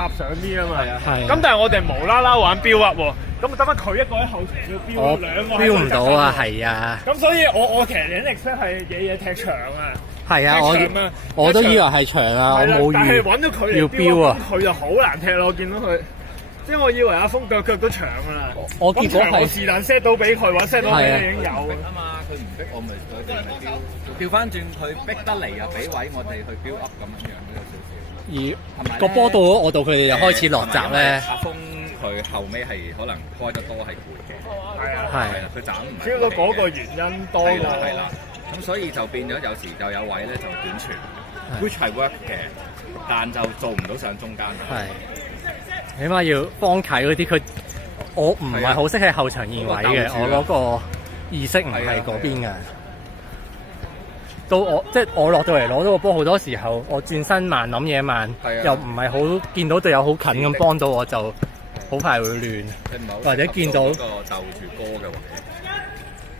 搭上啲啊嘛。係。咁但係我哋無啦啦玩 build up 喎，咁得翻佢一個喺後場要 build 兩個。標唔到啊，係啊。咁所以我其實你 expect 係嘢踢場啊。係啊，我都以為係長啊，我冇但係揾咗佢要標啊，佢就好難踢咯。我見到佢，即係我以為阿峰腳都長啦。我結果係是但 set 到俾佢，或者 set 到俾你已經有啊嘛，佢唔逼我咪佢哋咪調翻轉，佢逼得嚟啊，俾位我哋去 build up 咁樣都有少少。而個波到咗我度，佢哋就開始落閘咧。阿峰佢後尾係可能開得多係攰嘅，係啦，佢斬唔係。主要到嗰個原因多過係啦。咁所以就變咗有時就有位咧就短傳 ，which 係 work 嘅，但就做唔到上中間。係，起碼要幫啟嗰啲，我唔係好識喺後場現位嘅，我嗰個意識唔係嗰邊嘅。到我落到嚟攞到個波，好多時候我轉身慢諗嘢慢，又唔係好見到隊友好近咁幫到我，就好快會亂，或者見到個鬥住波嘅位。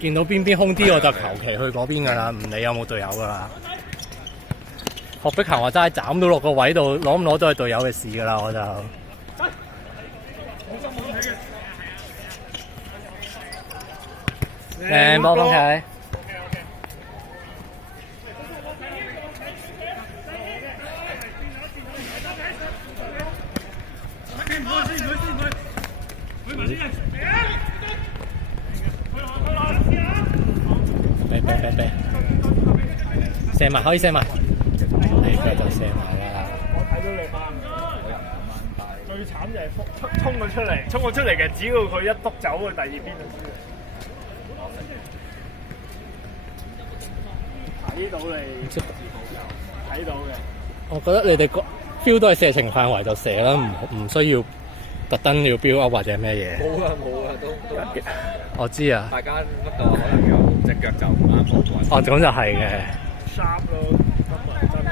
見到邊空啲我就求其去嗰邊㗎啦，唔理有冇隊友㗎啦。學碧強話齋斬到落個位度，攞唔攞都係隊友嘅事㗎啦，我就。靚波風啟。射埋可以射埋，你佢就射埋啦。我睇到你掹，最慘就係衝咗出嚟嘅，只要佢一篤走去第二邊就輸。睇到你睇到嘅。我覺得你哋個 feel 都係射程範圍就射啦，唔需要特登要 build up 或者咩嘢。冇啊，都。我知啊。大家不過可能有隻腳就唔啱好運。哦，咁就係嘅。sharp 咯，真係。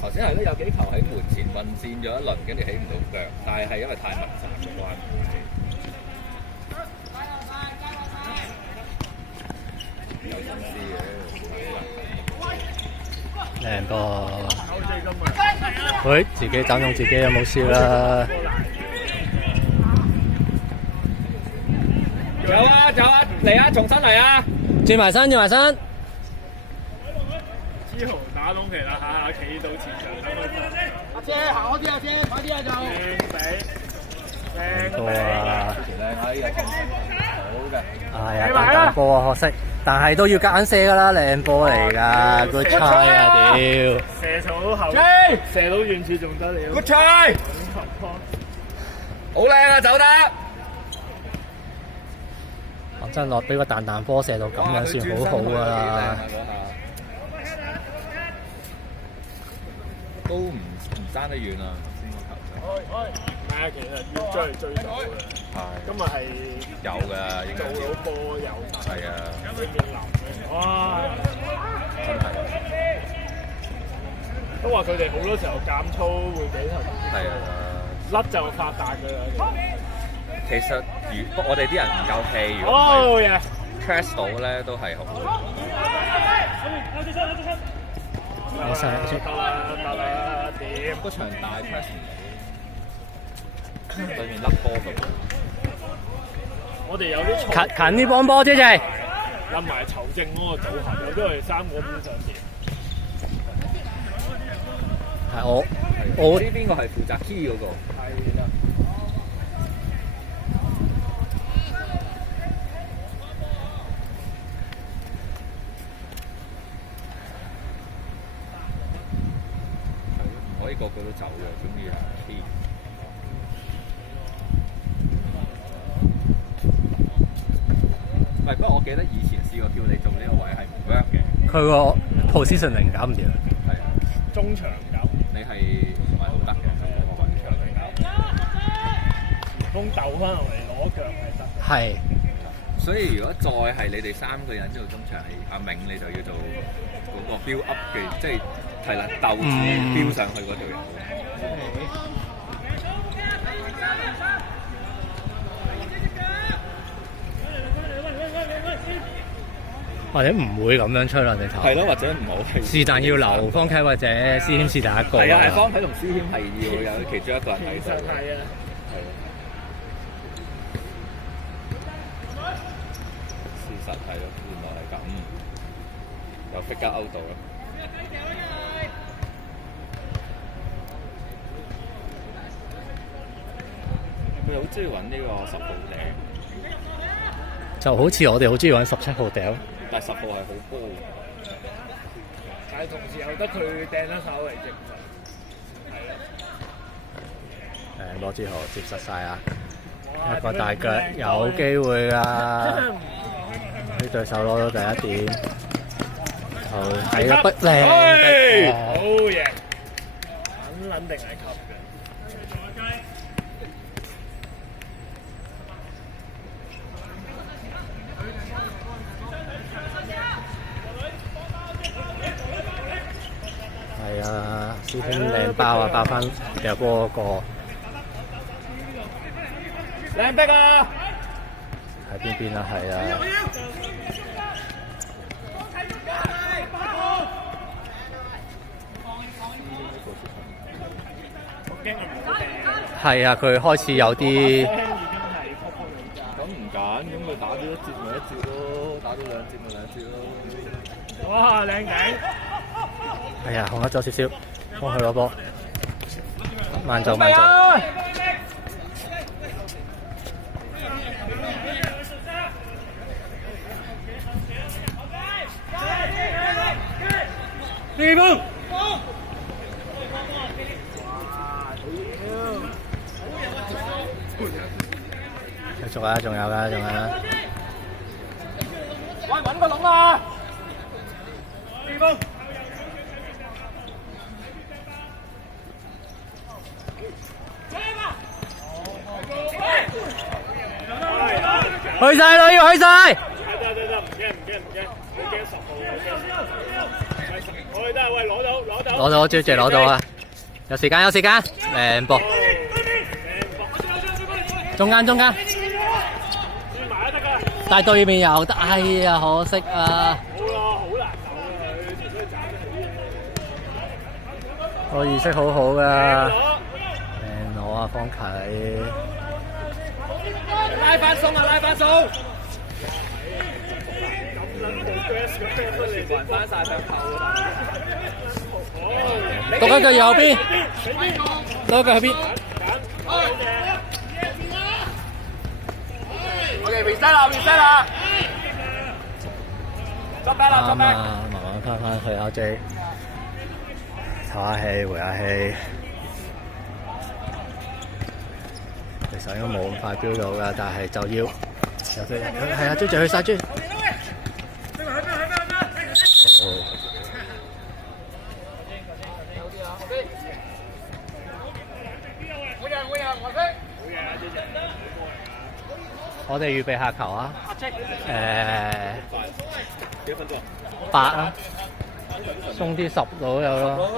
頭先係都有幾球喺門前混戰咗一輪，跟住起唔到腳，但係因為太密集嘅關係。有心思嘅，靚波。喂，自己斬中自己有冇事啦？有啊，嚟啊，重新嚟啊！轉埋身。之後打窿期啦，下企到前場等佢。阿姐行開啲，阿姐快啲啊就。多啊！靚啊！呢個好嘅。係啊，大波啊，可惜，但係都要夾硬射㗎啦，靚波嚟㗎，good try 啊屌！射到後，射到遠處仲得了。good try！好靚啊，走得！我真落俾個彈波射到咁樣算好好㗎啦。都唔爭得遠啊！先個球。唔係啊，其實要追到嘅。係。今日係有㗎，應該做到波有。係啊。呢邊淋哇！真係。都話佢哋好多時候減操會俾頭。係啊。甩就發達㗎啦。其實如果我哋啲人唔夠氣，如果唔係 press 到咧，都係好。冇晒，得啦，點？嗰場大 press 唔到，對面甩波㗎。我哋有啲近啲幫波啫，啫。冧埋籌正嗰個組合，有啲係3個邊上邊。係我知邊個係負責 key 嗰個？係啦。可以個個都走嘅，總之係 key。唔係，不過我記得以前試過叫你做呢個位係唔 work 嘅。佢個 positioning 搞唔掂。係啊。中場搞。你係唔係好得嘅？個運場嚟搞。前鋒鬥翻落嚟攞腳係得。係。所以如果再係你哋3個人做中場，阿銘你就要做嗰個 build up 嘅，即係係啦，鬥住飆上去嗰條友。或者唔會咁樣吹啦，直頭。係咯，或者唔好係。是但要留方啟或者師謙是但一個。係啊，係方啟同師謙係要有其中一個人喺度。係啊。事實係咯，原來係咁，又 figure out 到咯。佢好中意揾呢個10號頂，就好似我哋好中意揾17號頂，但係10號係好高，但係同時又得佢掟得手嚟啫。係羅志豪接實晒啊！一個大腳有機會㗎，啲對手攞到第一點，就睇得不靚的，好嘢，肯定係級嘅。係啊，師兄靚包啊，包翻掉波嗰個。靚逼啊！喺邊邊啊？係啊！係啊，佢開始有啲。咁唔揀，咁佢打咗一節咪一節咯，打咗2節咪2節咯。哇！靚頂！哎呀，控得咗少少，幫佢攞波，慢走慢走。第二繼續啊，仲有㗎，仲有啦。喂，揾個籠啊！第二去晒啦，要去晒！得，唔驚，你驚10號，我哋都係喂攞到，招謝攞到啊！有時間，靚波，中間，但係對面又得，哎呀，可惜啊！好啦，好難受啊佢，除非斬得個意識好好㗎，靚攞啊，方啟。拉翻鬆啊，拉翻鬆！還翻晒向後啊！多一腳右邊，多一腳去邊 ？OK，reset 啦！捉咩啦？啱啊，慢慢翻去阿 J， 唞下氣，回下氣。其實應該冇咁快飆到㗎，但係就要係啊，追住去晒追。我哋預備下球啊！幾多分鐘8啊，鬆啲10到有咯。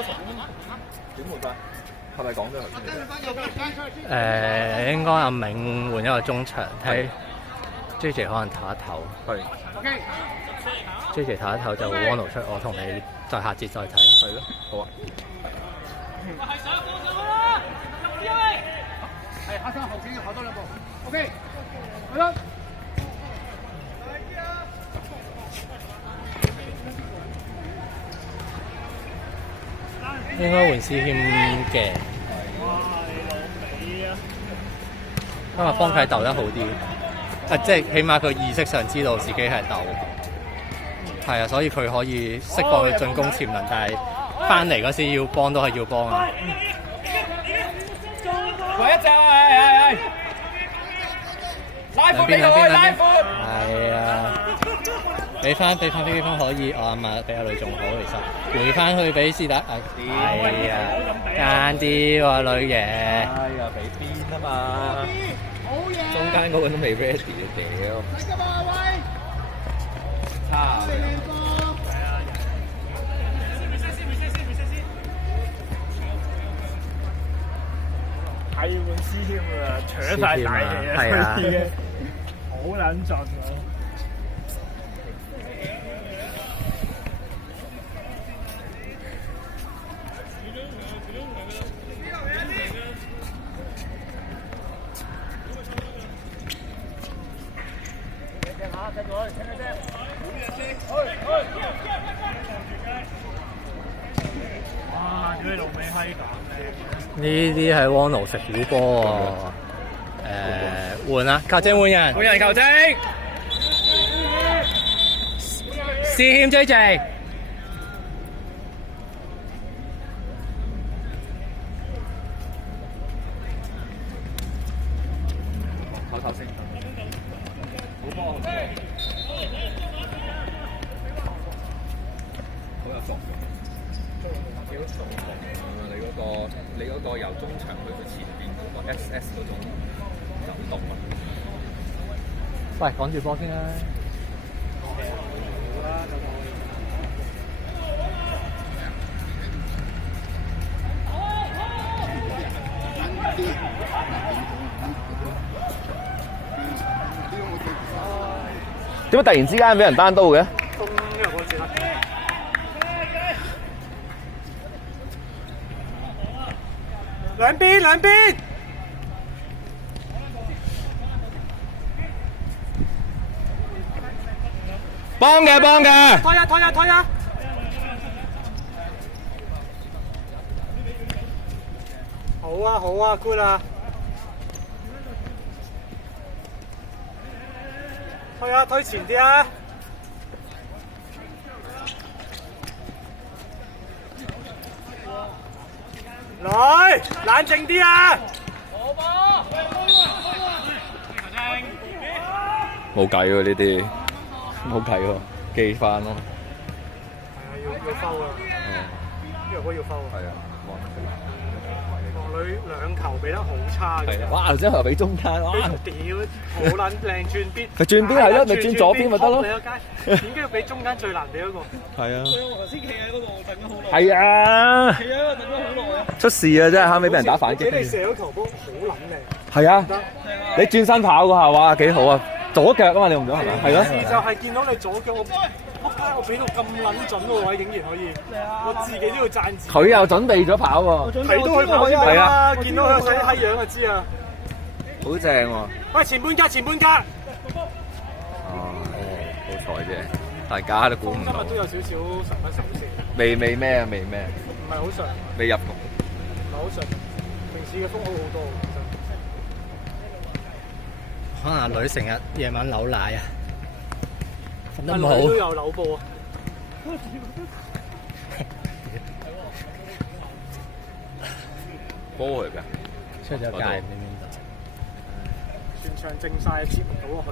點換法？係咪講咗頭先？應該阿銘換一個中場，睇 JJ 可能唞一唞。係。JJ 唞一唞就會 Wono 出，我同你再下節再睇。係咯，好啊。係下身後前後多2步 ，OK， 好啦。應該換師謙嘅，因為方啟鬥得好啲，即係起碼佢意識上知道自己係鬥，係啊，所以佢可以釋放佢進攻潛能，但係翻嚟嗰時要幫都係要幫啊。喂，一隻係，拉闊俾佢，拉闊。係啊，俾翻飛機分可以，我阿媽比阿女仲好，其實回翻去俾斯達啊，係啊，奸啲喎女爺。哎呀，俾邊啊嘛！中間嗰個都未 ready 啊屌！差。係換師添啊，搶晒大氣啊！佢已經好撚盡啊！哇！屌你老味閪咁呢啲係汪奴食糊波喎。換啦，球證換人，換人球證，試險 JJ。唞先。好波，好有作用。幾好重你嗰個由中場去到前邊嗰個 SS 嗰種走動啊！喂，趕住波先啦。點解突然之間俾人單刀嘅？中因為嗰次甩。兩邊兩邊。幫嘅幫嘅。拖一拖一拖一。好啊好啊 ，good 啊。推啊推前啲啊！來，冷靜啲啊！冇計喎呢啲，冇計喎，記翻咯。係啊，要收啊！呢個波要收啊！係啊，黃女兩球俾得好差嘅。係啊！哇！之後俾中間，哇！屌，好撚靚轉邊。佢轉邊係咯，咪轉左邊咪得咯。你個街，點解要俾中間最難俾嗰個？係啊。我頭先企喺嗰度等咗好耐。係啊！企喺度等咗好耐啊！出事啊！真係後尾俾人打反擊。你射嗰球波好撚靚。係啊！你轉身跑嗰下，哇幾好啊！左腳啊嘛，你用咗係咪？係咯。事就係見到你左腳，我仆街，我俾到咁撚準個位，竟然可以，我自己都要讚自己。佢又準備咗跑喎。睇到佢跑先係啊！見到佢使閪樣就知啊！好正喎！喂，前半格，前半格。好彩啫，大家都估唔到。今日都有少少神不守舍。未咩啊？未咩？唔係好常，唔未入局。係好常。平時嘅風好好多，其實。可能阿女成日夜晚扭奶啊，瞓得唔好。阿女都有扭波啊！波嚟㗎。出咗界唔知邊度。全場靜晒，接唔到落去。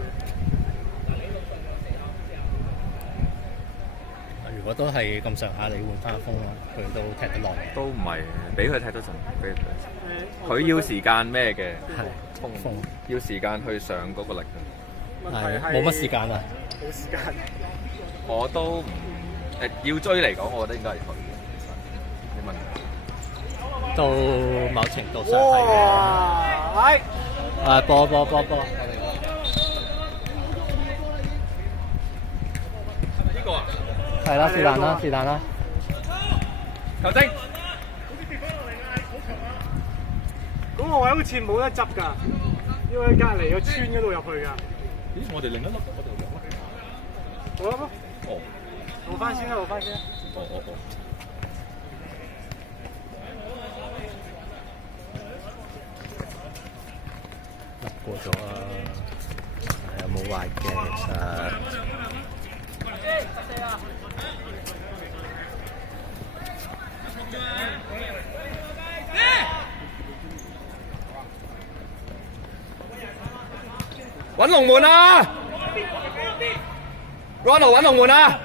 如果都係咁上下，你換翻風啦，佢都踢得落嚟。都唔係，俾佢踢得陣，俾佢踢得陣。佢要時間咩嘅？係風要時間去上嗰個力嘅。係冇乜時間啊！冇時間。我都要追嚟講，我覺得應該係佢。你問到某程度上係嘅。哇！係。波。呢個啊？係啦，是但啦，是但啦。球證。嗰個位好似冇得執㗎，要喺隔離個村嗰度入去㗎。咦？我哋另一粒嗰度有乜？好啦，哦。攞翻先啦，攞翻先。哦。入過咗啊！有冇壞嘅其實？揾龍門啊 ！Ronald 揾龍門啊！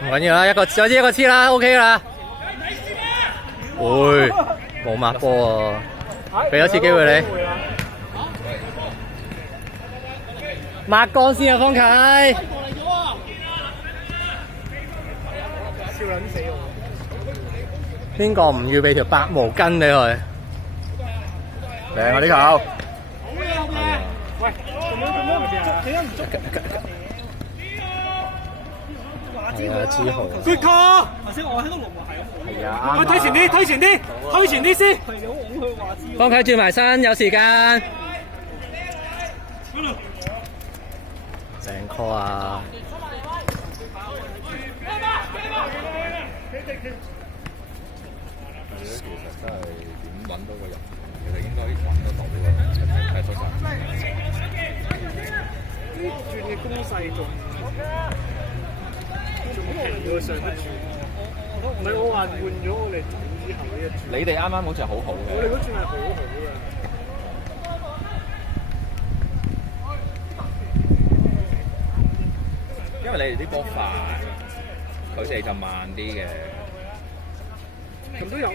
唔緊要啦，一個黐啦 ，OK 啦。會冇抹波喎，俾多次機會你。抹乾先啊，方啟。笑撚死我！邊個唔預備條白毛巾俾佢？靚啊呢球！喂，咁樣點解唔捉？係啊，志豪。 Good call！係啊，我推前啲，推前啲，推前啲先。方啟轉埋身，有時間。正 call 啊！其實真係點揾到個人，其實應該揾得到嘅，睇出晒。呢轉嘅攻勢仲平過上一轉，唔係我話換咗我哋走之後呢一轉。你哋啱啱好似係好好我哋嘅，嗰轉係好好嘅。因為你哋啲波快，佢哋就慢啲嘅。咁都有體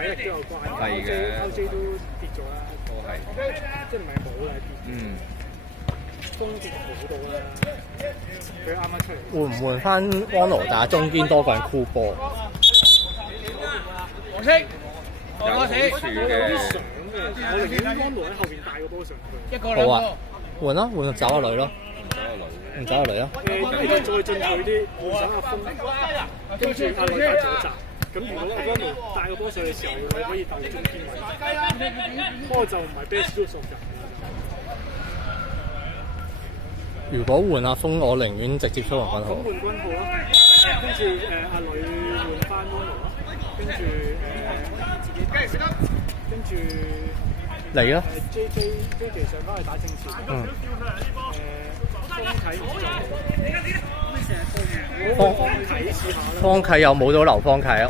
力都有關，係嘅 LJ 都跌咗啦，都係。即係唔係冇啦跌，風跌好多啦，佢啱啱出嚟。換唔換翻安羅打中堅多個人箍波？有好處嘅。我寧願安羅喺後邊帶個波上去。好啊，換啦，換走阿女咯，唔走阿女咯。你再進取啲，換上阿峰，跟住阿女帶左閘。咁如果阿安羅帶個波上去嘅時候，你可以鬥中堅位。不過就唔係 best 都熟人。如果換阿峰，我寧願直接出黃君豪。咁換軍號啦，跟住阿女換翻安羅啦，跟住跟住嚟啦。JJ 上翻去打正前。方啟試下啦。方啟又冇到劉方啟，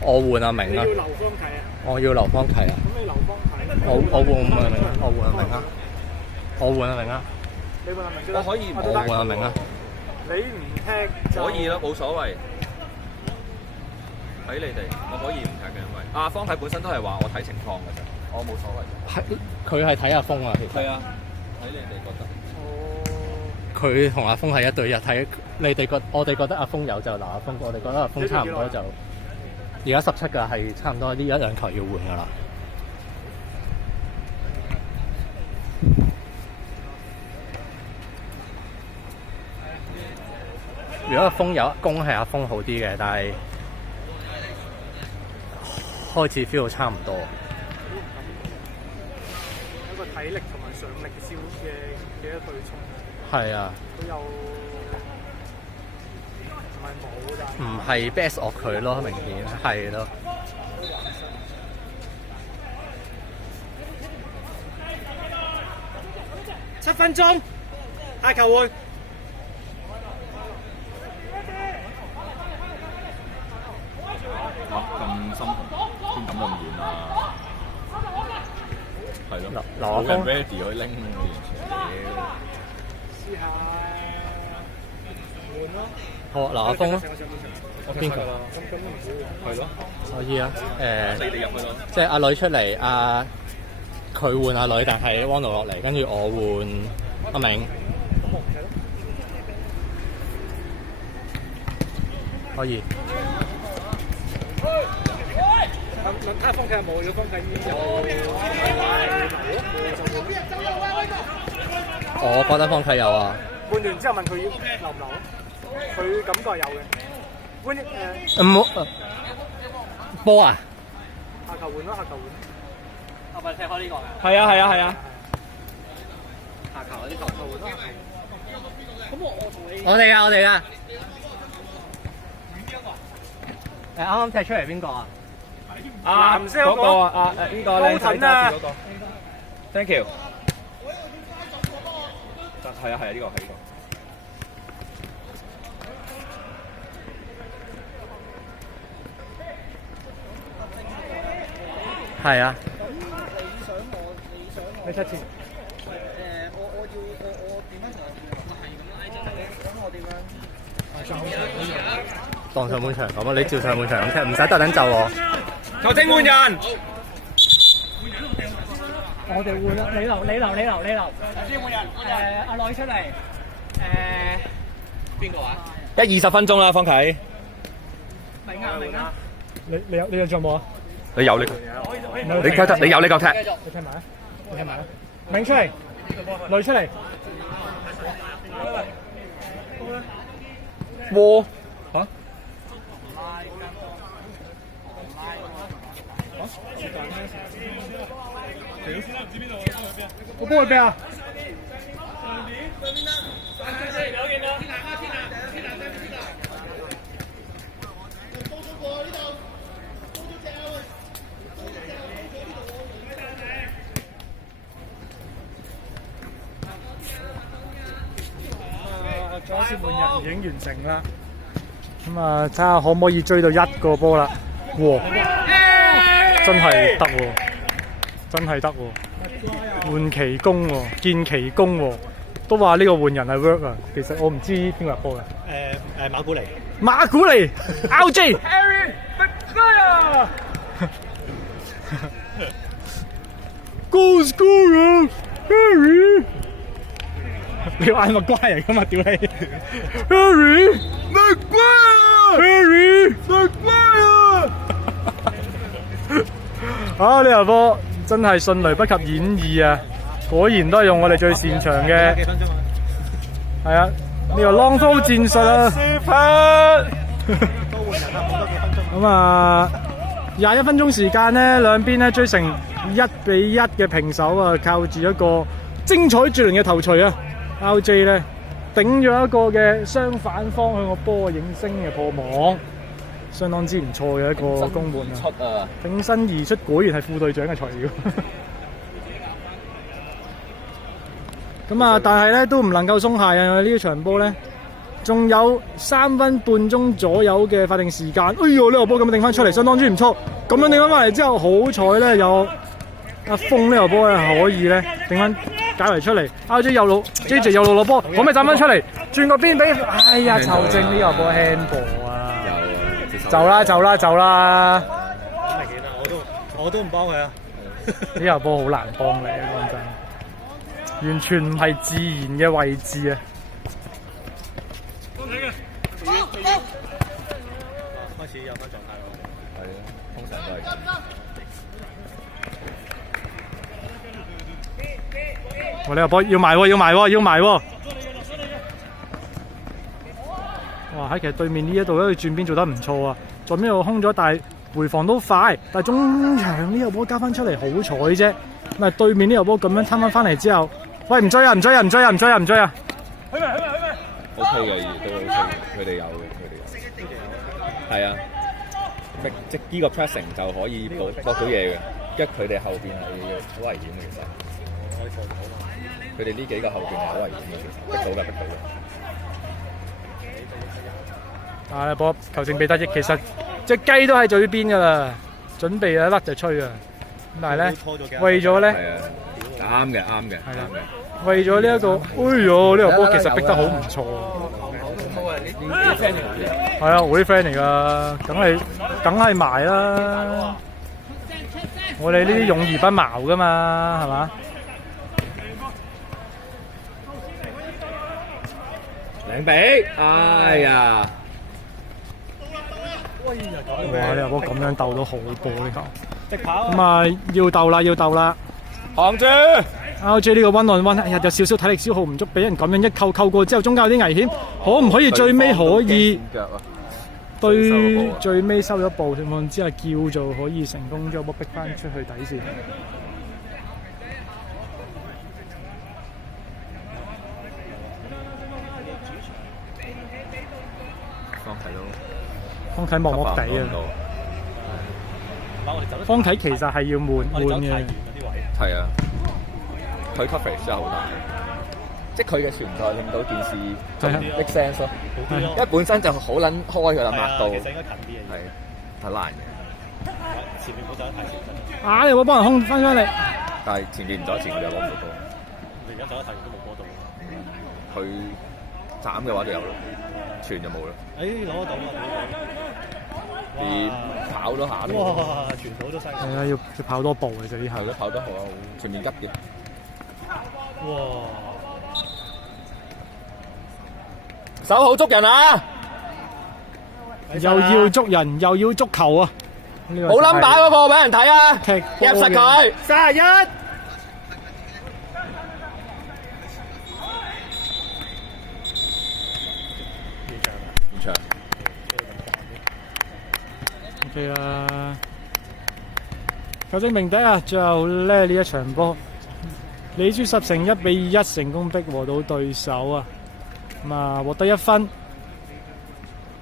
我換阿明啦。你要留方啟啊？我要劉方啟啊！咁你留方啟。我換阿明啊！我換阿明啊！我換阿明啊！你換阿明先我可以我換阿明啊！你唔踢就可以啦，冇所謂。睇你哋，我可以唔踢嘅，因為阿方啟本身都係話我睇情況嘅啫，我冇所謂。係佢係睇阿峰啊，其實。係啊，睇你哋覺得。佢同阿峰係一對一，睇你哋覺我哋覺得阿峰有就嗱阿峰，我哋覺得阿峰差唔多就而家17㗎，係差唔多呢一兩球要換㗎啦。如果阿峰有攻係阿峰好啲嘅，但係開始 feel 到差唔多。一個體力同埋上力嘅一對衝。係啊。佢又唔係冇㗎。唔係 best of 佢咯，明顯係咯。7分鐘，下球換。哇！咁深，邊抌咁遠啊？係咯，冇人 ready 去拎完全屌。試下換咯。好，嗱阿峰咯，邊個？咁唔好喎。係咯，可以啊。你哋入去咯。即係阿女出嚟，佢換阿女，但係安奴落嚟，跟住我換阿明。可以。睇下方啟有冇，如果方啟有，我覺得方啟有啊。換完之後問佢留唔留咯？佢感覺有嘅。換唔好波啊！下球換咯，下球換。係咪踢開呢個㗎？係啊係啊係啊！下球嗰啲球換咯。咁我同你。我哋㗎，我哋㗎。啱啱踢出嚟邊個啊？藍色嗰個啊呢個靚仔揸住嗰個 ，thank you。係啊係啊，呢個係呢個。係啊。你出錢。當上半場咁啊！你照上半場咁踢，唔使特登就我。球證換人。我哋換啦，你留。先換人。阿內出嚟。邊個啊20分鐘啦，方啟。明啊。你有做冇啊？你有你夠踢，你有你夠踢。你聽埋啊！你聽埋啊！明出嚟，女出嚟。喎個波去邊啊？左先換人已經完成啦，咁啊睇下可唔可以追到一個波啦？哇！真係得喎，真係得喎，換奇功喎，見奇功喎，都話呢個換人係 work 啊！其實我唔知邊個入波嘅。馬古尼。馬古尼 ，LJ。Goal scorer Harry。你嗌麥瓜嚟噶嘛？屌你 ，Harry 麥瓜 ，Harry 麥瓜啊！呢球波真係迅雷不及掩耳啊！果然都係用我哋最擅長嘅。幾分鐘啊？係啊，呢個 long throw 戰術啊 ，super。多換人啊，多幾分鐘。咁啊，21分鐘時間咧，兩邊咧追成1-1嘅平手啊，靠住一個精彩絕倫嘅頭槌啊！ LJ 咧頂咗一個嘅相反方向個波影星嘅破網，相當之唔錯嘅一個攻門啊！挺身而出，果然係副隊長嘅材料。咁啊，但係咧都唔能夠鬆懈啊！呢一場波咧，仲有3分半鐘左右嘅法定時間。哎呦，呢個波咁樣頂翻出嚟，相當之唔錯。咁樣頂翻翻嚟之後，好彩咧有阿峰呢個波咧可以咧頂翻。解圍出嚟 ，RJ 右路 ，JJ 右路落波，可唔可以斬翻出嚟？轉個邊俾，哎呀，球證呢個波 handball 啊！走啦！好明顯啊！我都唔幫佢啊！呢個波好難幫你啊，講真，完全唔係自然嘅位置啊！開始有翻狀態咯。係啊，通常都係咁。我呢個波要埋喎！哇！喺其實對面呢一度咧，佢轉邊做得唔錯啊，左邊又空咗，但係回防都快。但係中場呢個波交翻出嚟好彩啫。咁啊，對面呢個波咁樣攤翻嚟之後，喂唔追啊！ OK 嘅，亦都 OK 嘅，佢哋有嘅。係啊，即呢個 pressing 就可以搏到嘢嘅，因為佢哋後邊係好危險嘅其實。佢哋呢幾個後邊係好危險嘅，其實逼到嘅。啊！波球證俾得益，其實隻雞都喺嘴邊㗎啦，準備一甩就吹啊！但係咧，為咗咧，啱嘅，係啦，為咗呢一個，哎呦！呢個波其實逼得好唔錯啊！係啊，我啲 friend 嚟㗎，梗係埋啦！我哋呢啲勇而不矛㗎嘛，係嘛？領比，哎呀！哇！呢個波咁樣鬥到好波呢球，直跑咁啊！要鬥啦！行住 ！RJ 呢個1 on 1，哎呀，有少少體力消耗唔足，俾人咁樣一扣過之後，中間有啲危險，可唔可以最尾可以對最尾收咗步情況之下，叫做可以成功將波逼翻出去底線。方啟默默地啊！方啟其實係要換嘅。係啊，佢 coverage 真係好大，即係佢嘅存在令到件事就 make sense 咯。因為本身就好撚開㗎啦，抹到。其實應該近啲嘅。係，太難嘅。前面冇走得太前。啊！你有冇幫人控翻出嚟？但係前面唔走前，佢就攞唔到波。你而家走得太遠都冇波到。佢斬嘅話就有咯，傳就冇啦。攞得到啊！連跑多下都哇！傳到都犀利。係啊，要跑多步嘅就呢下。係咯，跑得好，全面急嘅。哇！手好捉人啊！又要捉人，又要捉球啊！冇冧把嗰個俾人睇啊！入實佢31。完場。OK 啦。球證鳴笛啊！最後咧呢一場波，李珠十成1-1成功逼和到對手啊！咁啊獲得1分。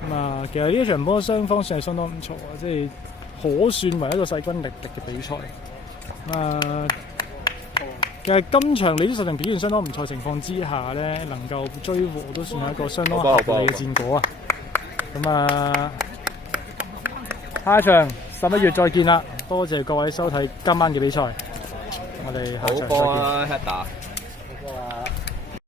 咁啊，其實呢一場波雙方算係相當唔錯啊，即係可算為一個勢均力敵嘅比賽。其實今場李珠十成表現相當唔錯情況之下咧，能夠追和都算係一個相當合理嘅戰果啊！咁啊，下一場11月再見啦！多謝各位收睇今晚嘅比賽，我哋下場再見。好波啊，Header。